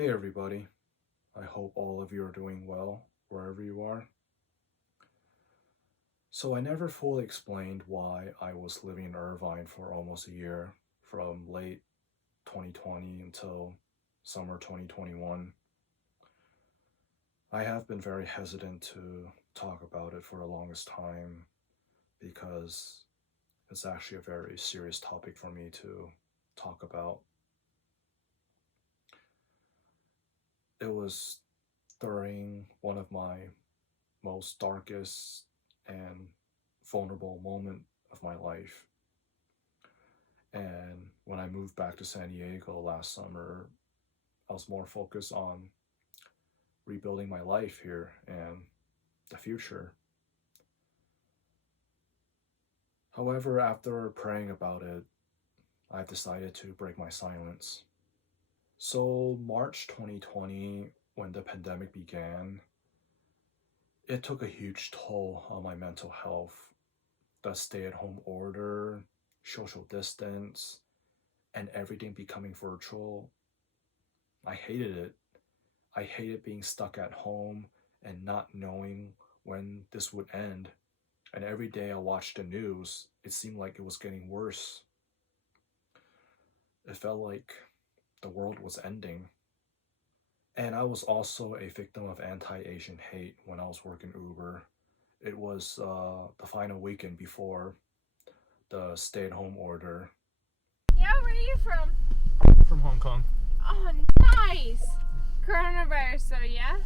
Hey everybody, I hope all of you are doing well wherever you are. So, I never fully explained why I was living in Irvine for almost a year from late 2020 until summer 2021. I have been very hesitant to talk about it for the longest time because it's actually a very serious topic for me to talk about. It was during one of my most darkest and vulnerable moment of my life. And when I moved back to San Diego last summer, I was more focused on rebuilding my life here and the future. However, after praying about it, I've decided to break my silence. So, March 2020, when the pandemic began, it took a huge toll on my mental health. The stay at home order, social distance, and everything becoming virtual. I hated it. I hated being stuck at home and not knowing when this would end. And every day I watched the news, it seemed like it was getting worse. It felt like the world was ending. And I was also a victim of anti Asian hate when I was working Uber. It was the final weekend before the stay at home order. Yeah, where are you from? From Hong Kong. Oh, nice. Coronavirus, so yeah?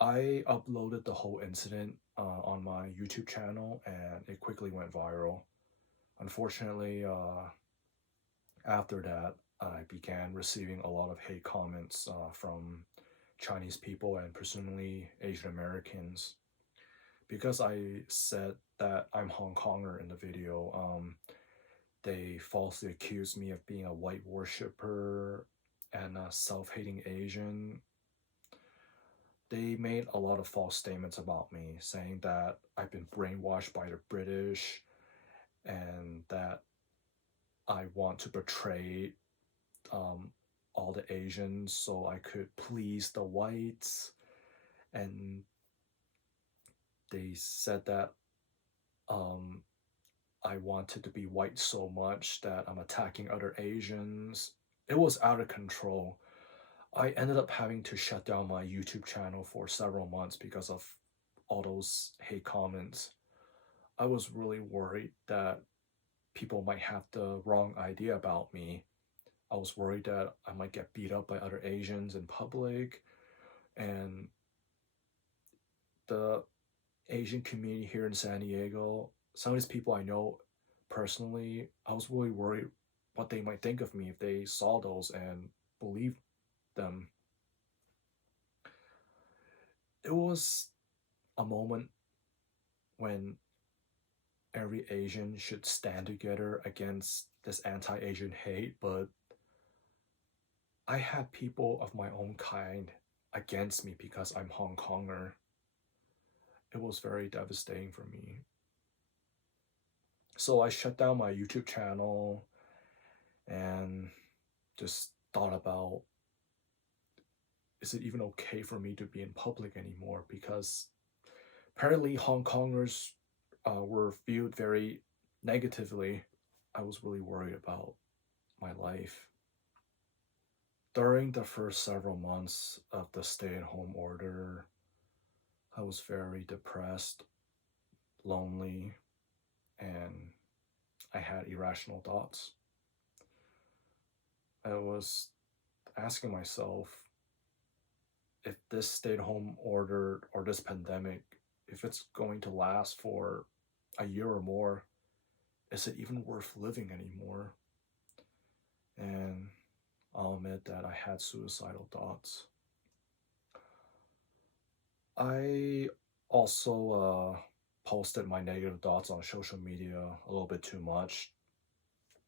I uploaded the whole incident on my YouTube channel and it quickly went viral. Unfortunately, after that, I began receiving a lot of hate comments from Chinese people and presumably Asian Americans. Because I said that I'm Hong Konger in the video, they falsely accused me of being a white worshiper and a self hating Asian. They made a lot of false statements about me, saying that I've been brainwashed by the British and that I want to betray um, all the Asians so I could please the whites. And they said that um, I wanted to be white so much that I'm attacking other Asians. It was out of control. I ended up having to shut down my YouTube channel for several months because of all those hate comments. I was really worried that people might have the wrong idea about me. I was worried that I might get beat up by other Asians in public. And the Asian community here in San Diego, some of these people I know personally, I was really worried what they might think of me if they saw those and believed them. It was a moment when every Asian should stand together against this anti Asian hate, but I had people of my own kind against me because I'm Hong Konger. It was very devastating for me. So I shut down my YouTube channel and just thought about, is it even okay for me to be in public anymore? Because apparently Hong Kongers were viewed very negatively. I was really worried about my life. During the first several months of the stay at home order, I was very depressed, lonely, and I had irrational thoughts. I was asking myself if this stay at home order or this pandemic, if it's going to last for a year or more, is it even worth living anymore? And I'll admit that I had suicidal thoughts. I also posted my negative thoughts on social media a little bit too much,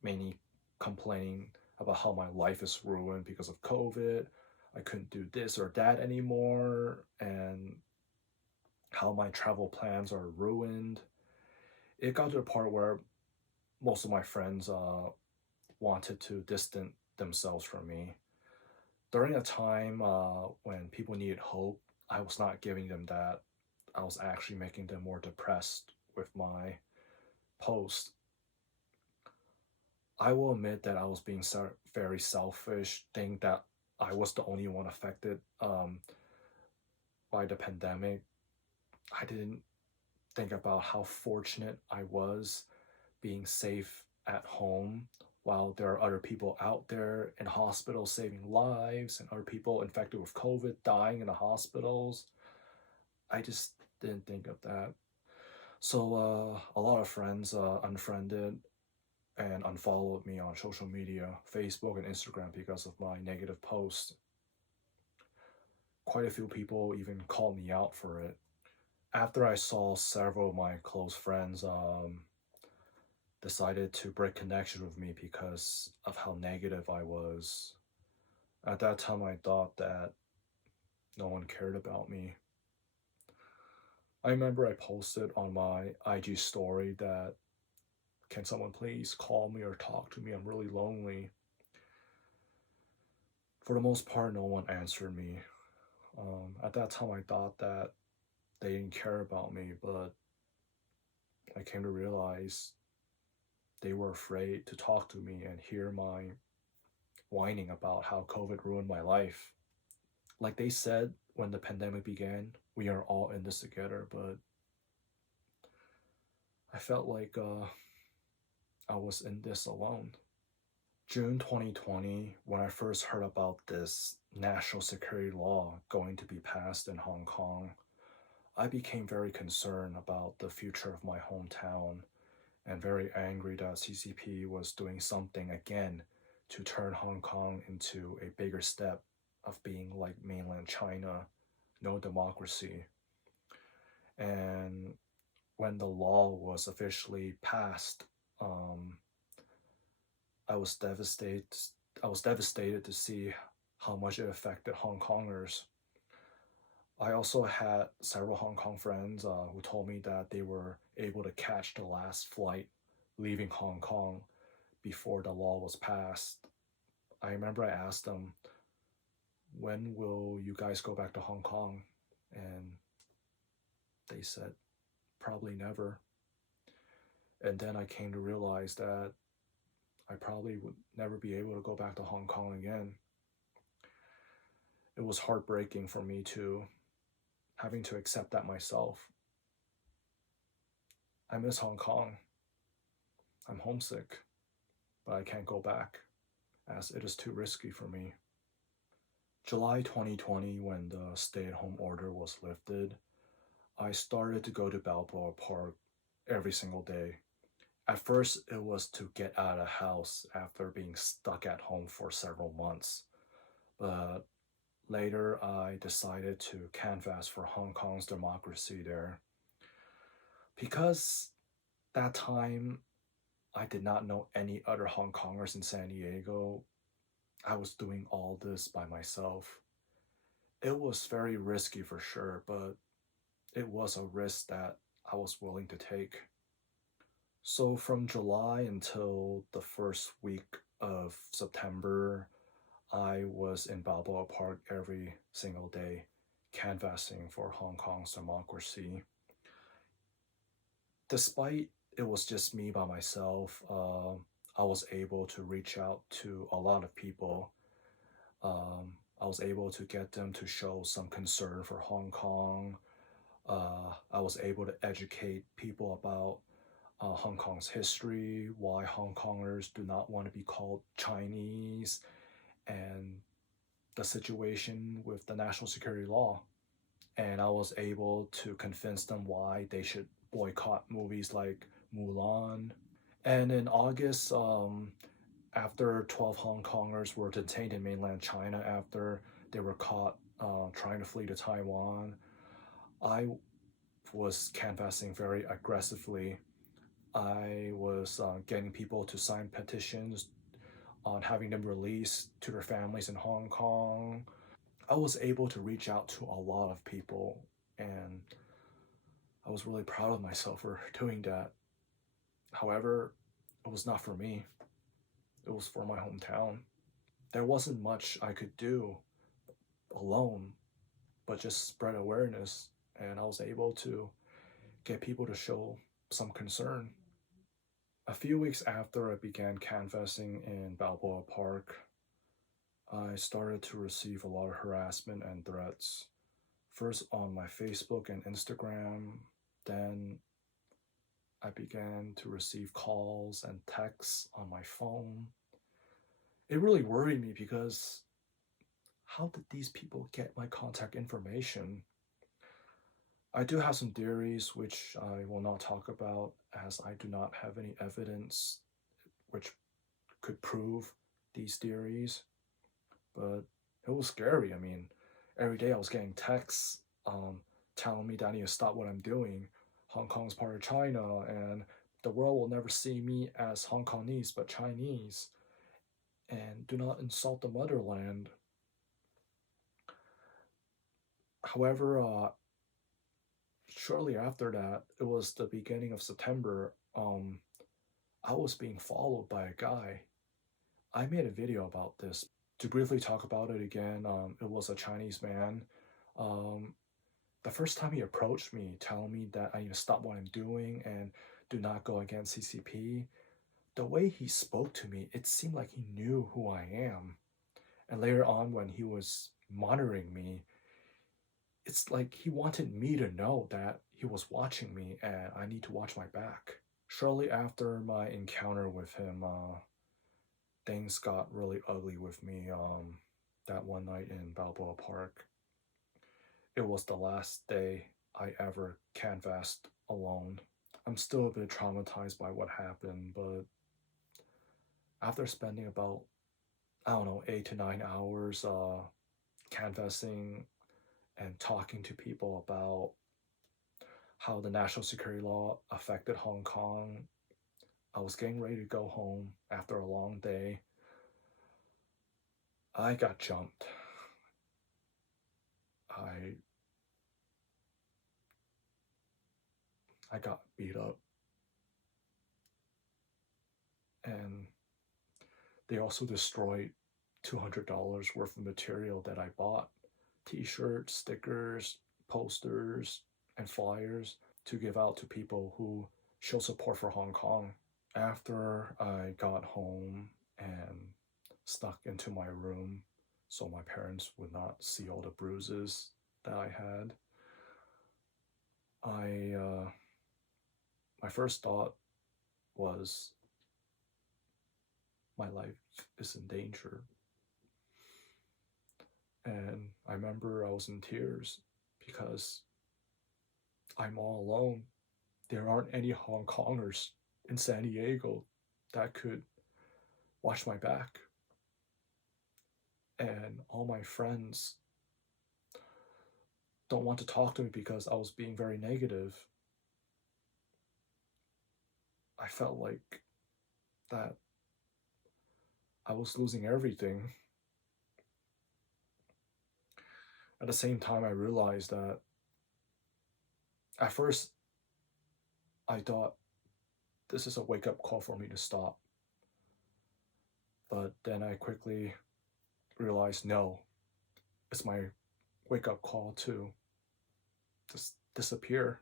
mainly complaining about how my life is ruined because of COVID. I couldn't do this or that anymore, and how my travel plans are ruined. It got to the part where most of my friends wanted to distance themselves from me. During a time when people needed hope, I was not giving them that. I was actually making them more depressed with my post. I will admit that I was being very selfish, think that I was the only one affected by the pandemic. I didn't think about how fortunate I was being safe at home while there are other people out there in hospitals saving lives and other people infected with COVID dying in the hospitals. I just didn't think of that. So a lot of friends unfriended and unfollowed me on social media, Facebook and Instagram because of my negative posts. Quite a few people even called me out for it. After I saw several of my close friends decided to break connection with me because of how negative I was, at that time I thought that no one cared about me. I remember I posted on my IG story that, can someone please call me or talk to me? I'm really lonely. For the most part, no one answered me. At that time, I thought that they didn't care about me, but I came to realize they were afraid to talk to me and hear my whining about how COVID ruined my life. Like they said when the pandemic began, we are all in this together, but I felt like I was in this alone. June 2020, when I first heard about this national security law going to be passed in Hong Kong, I became very concerned about the future of my hometown and very angry that CCP was doing something again to turn Hong Kong into a bigger step of being like mainland China, no democracy. And when the law was officially passed, um, I was devastated. I was devastated to see how much it affected Hong Kongers. I also had several Hong Kong friends who told me that they were able to catch the last flight leaving Hong Kong before the law was passed. I remember I asked them, when will you guys go back to Hong Kong? And they said, probably never. And then I came to realize that I probably would never be able to go back to Hong Kong again. It was heartbreaking for me too, having to accept that myself. I miss Hong Kong. I'm homesick, but I can't go back as it is too risky for me. July 2020, when the stay-at-home order was lifted, I started to go to Balboa Park every single day. At first, it was to get out of the house after being stuck at home for several months. But later, I decided to canvass for Hong Kong's democracy there. Because that time, I did not know any other Hong Kongers in San Diego. I was doing all this by myself. It was very risky for sure, but it was a risk that I was willing to take. So from July until the first week of September, I was in Balboa Park every single day, canvassing for Hong Kong's democracy. Despite it was just me by myself, I was able to reach out to a lot of people. I was able to get them to show some concern for Hong Kong. I was able to educate people about Hong Kong's history, why Hong Kongers do not want to be called Chinese, and the situation with the national security law. And I was able to convince them why they should boycott movies like Mulan. And in August, after 12 Hong Kongers were detained in mainland China after they were caught trying to flee to Taiwan, I was canvassing very aggressively. I was getting people to sign petitions on having them released to their families in Hong Kong. I was able to reach out to a lot of people, and I was really proud of myself for doing that. However, it was not for me. It was for my hometown. there wasn't much I could do alone, but just spread awareness. And I was able to get people to show some concern. A few weeks after I began canvassing in Balboa Park, I started to receive a lot of harassment and threats. First on my Facebook and Instagram, then I began to receive calls and texts on my phone. It really worried me because how did these people get my contact information? I do have some theories which I will not talk about as I do not have any evidence which could prove these theories, but it was scary. I mean, every day I was getting texts telling me that I need to stop what I'm doing. Hong Kong's part of China, and the world will never see me as Hong Kongese but Chinese, and do not insult the motherland. However, shortly after that, it was the beginning of September. I was being followed by a guy. I made a video about this. To briefly talk about it again, it was a Chinese man. Um, the first time he approached me, telling me that I need to stop what I'm doing and do not go against CCP, the way he spoke to me, it seemed like he knew who I am. And later on, when he was monitoring me, it's like he wanted me to know that he was watching me and I need to watch my back. Shortly after my encounter with him, things got really ugly with me that one night in Balboa Park. It was the last day I ever canvassed alone. I'm still a bit traumatized by what happened, but after spending about, I don't know, 8 to 9 hours canvassing and talking to people about how the national security law affected Hong Kong, I was getting ready to go home after a long day. I got jumped. I I got beat up, and they also destroyed $200 worth of material that I bought: t-shirts, stickers, posters, and flyers to give out to people who show support for Hong Kong. After I got home and snuck into my room so my parents would not see all the bruises that I had, I my first thought was my life is in danger. And I remember I was in tears because I'm all alone. There aren't any Hong Kongers in San Diego that could watch my back. And all my friends don't want to talk to me because I was being very negative. I felt like that I was losing everything. At the same time, I realized that at first I thought this is a wake up call for me to stop. But then I quickly realized no, it's my wake up call to just disappear,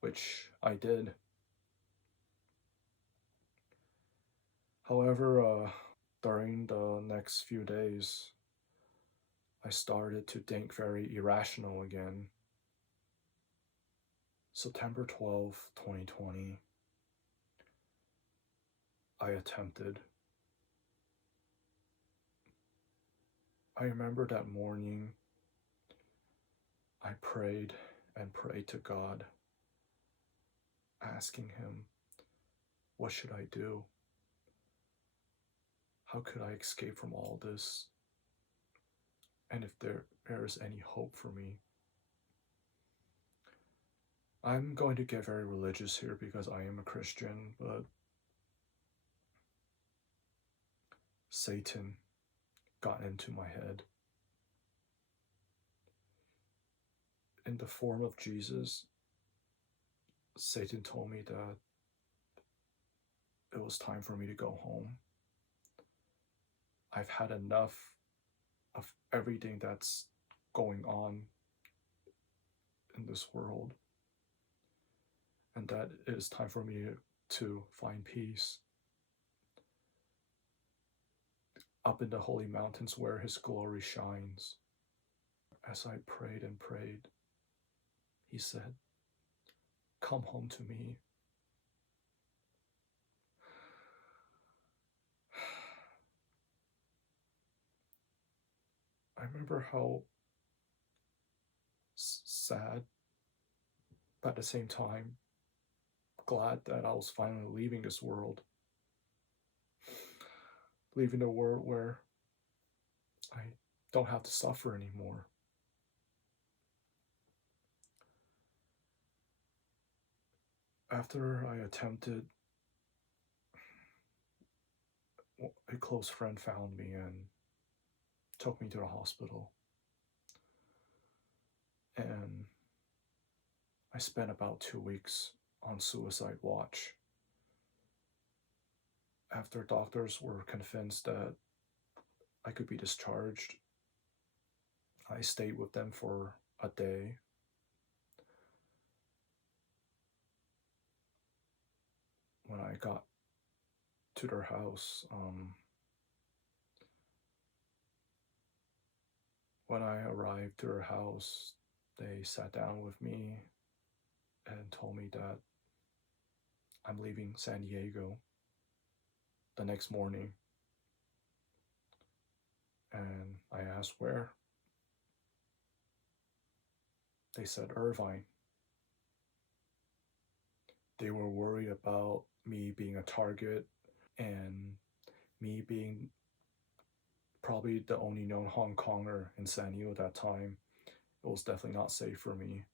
which I did. However, during the next few days, I started to think very irrational again. September 12th, 2020, I attempted. I remember that morning, I prayed and prayed to God, asking Him, what should I do? How could I escape from all this? And if there is any hope for me. I'm going to get very religious here because I am a Christian, but Satan got into my head. In the form of Jesus, Satan told me that it was time for me to go home. I've had enough of everything that's going on in this world, and that it is time for me to find peace up in the holy mountains where His glory shines. As I prayed and prayed, He said, "Come home to me." I remember how sad, but at the same time, glad that I was finally leaving this world, leaving a world where I don't have to suffer anymore. After I attempted, a close friend found me and took me to the hospital. And I spent about 2 weeks on suicide watch. After doctors were convinced that I could be discharged, I stayed with them for a day. When I got to their house, when I arrived to their house, they sat down with me and told me that I'm leaving San Diego the next morning. And I asked where. They said Irvine. They were worried about me being a target and me being probably the only known Hong Konger in San Diego at that time. It was definitely not safe for me.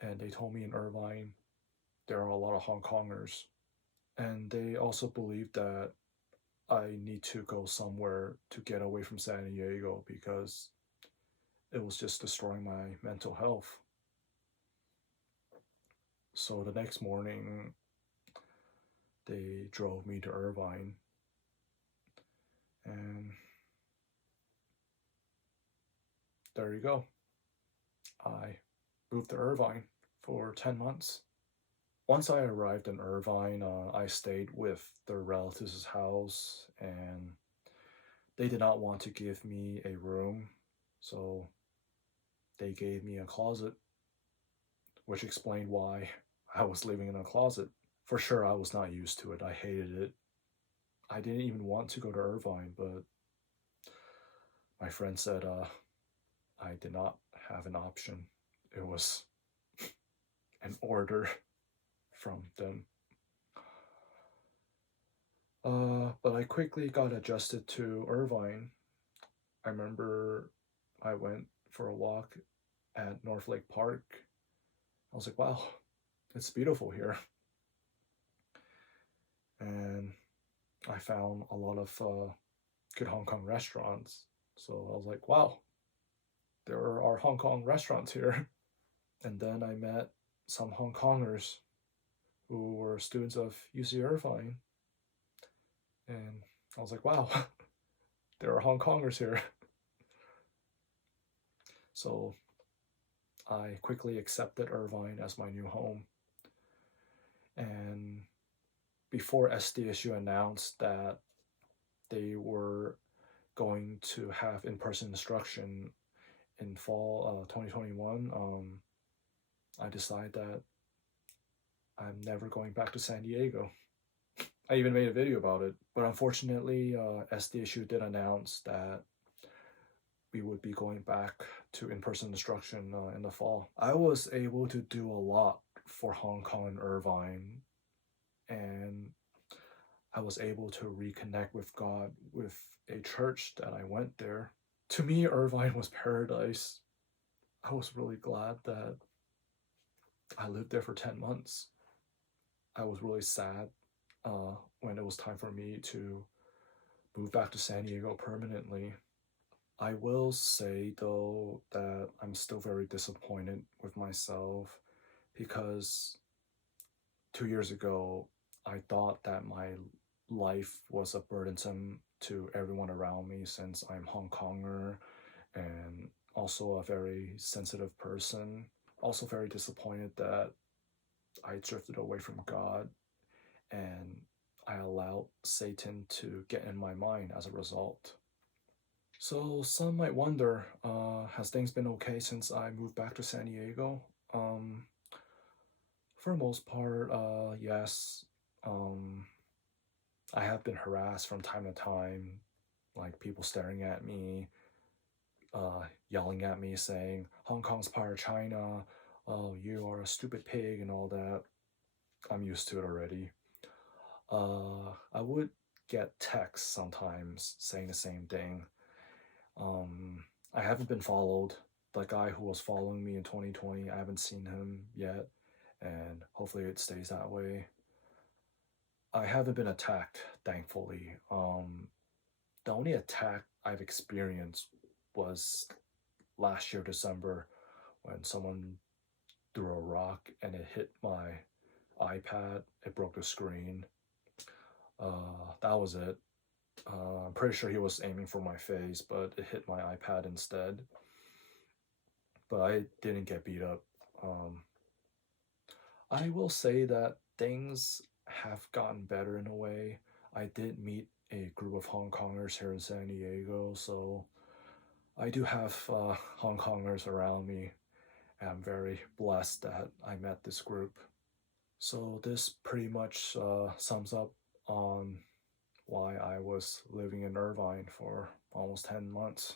And they told me in Irvine there are a lot of Hong Kongers. And they also believed that I need to go somewhere to get away from San Diego because it was just destroying my mental health. So the next morning, they drove me to Irvine. And there you go. I moved to Irvine for 10 months. Once I arrived in Irvine, I stayed with their relatives' house, and they did not want to give me a room, so they gave me a closet, which explained why I was living in a closet. For sure, I was not used to it. I hated it. I didn't even want to go to Irvine, but my friend said I did not have an option. It was an order from them. But I quickly got adjusted to Irvine. I remember I went for a walk at North Lake Park. I was like, wow, it's beautiful here. And I found a lot of good Hong Kong restaurants. So I was like, wow, there are Hong Kong restaurants here. And then I met some Hong Kongers who were students of UC Irvine. And I was like, wow, there are Hong Kongers here. So I quickly accepted Irvine as my new home. And before SDSU announced that they were going to have in-person instruction in fall 2021, I decided that I'm never going back to San Diego. I even made a video about it, but unfortunately, SDSU did announce that we would be going back to in-person instruction in the fall. I was able to do a lot for Hong Kong and Irvine, and I was able to reconnect with God with a church that I went there. To me, Irvine was paradise. I was really glad that I lived there for 10 months. I was really sad when it was time for me to move back to San Diego permanently. I will say, though, that I'm still very disappointed with myself because 2 years ago, I thought that my life was a burdensome to everyone around me since I'm Hong Konger and also a very sensitive person. Also, very disappointed that I drifted away from God and I allowed Satan to get in my mind as a result. So, some might wonder, has things been okay since I moved back to San Diego? Um, for the most part, yes. Um, I have been harassed from time to time, like people staring at me, yelling at me, saying, Hong Kong's part of China, oh, you are a stupid pig, and all that. I'm used to it already. I would get texts sometimes saying the same thing. Um, I haven't been followed. The guy who was following me in 2020, I haven't seen him yet, and hopefully it stays that way. I haven't been attacked, thankfully. The only attack I've experienced was last year, December, when someone threw a rock and it hit my iPad. It broke the screen. That was it. I'm pretty sure he was aiming for my face, but it hit my iPad instead. But I didn't get beat up. Um, I will say that things have gotten better in a way. I did meet a group of Hong Kongers here in San Diego, so I do have Hong Kongers around me, and I'm very blessed that I met this group. So this pretty much sums up on why I was living in Irvine for almost 10 months.